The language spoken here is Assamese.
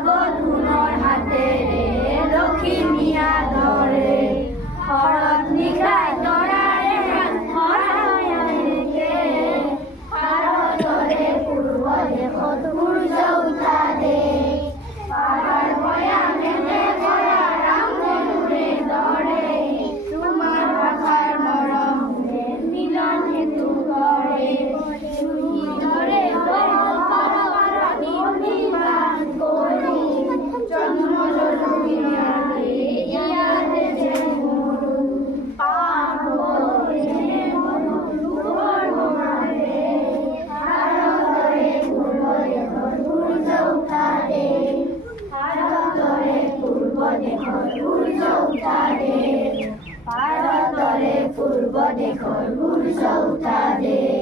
ধুনৰ হাতেৰে লখিমীয়া ধৰে শৰৎ নিশাই তৰাৰে ভাৰতৰে পূৰ্ব দেশত সূৰ্য উঠা দেশ পাহাৰ ভৈয়ামেৰে ভৰা ৰামধনুৰে ধৰে তোমাৰ ভাষাৰ মৰমে মিলন হেতু কৰে ধৰে জন্ম ললো ইয়াতে যে মোৰো পাহৰে লোকৰ বমাৰে ভাৰতৰে পূৰ্ব দেশৰ সূৰ্য উঠা দেশ ভাৰতৰে পূৰ্ব দেশৰ সূৰ্য উঠা দেশ ভাৰতৰে পূৰ্ব দেশৰ সূৰ্য উঠা দেশ।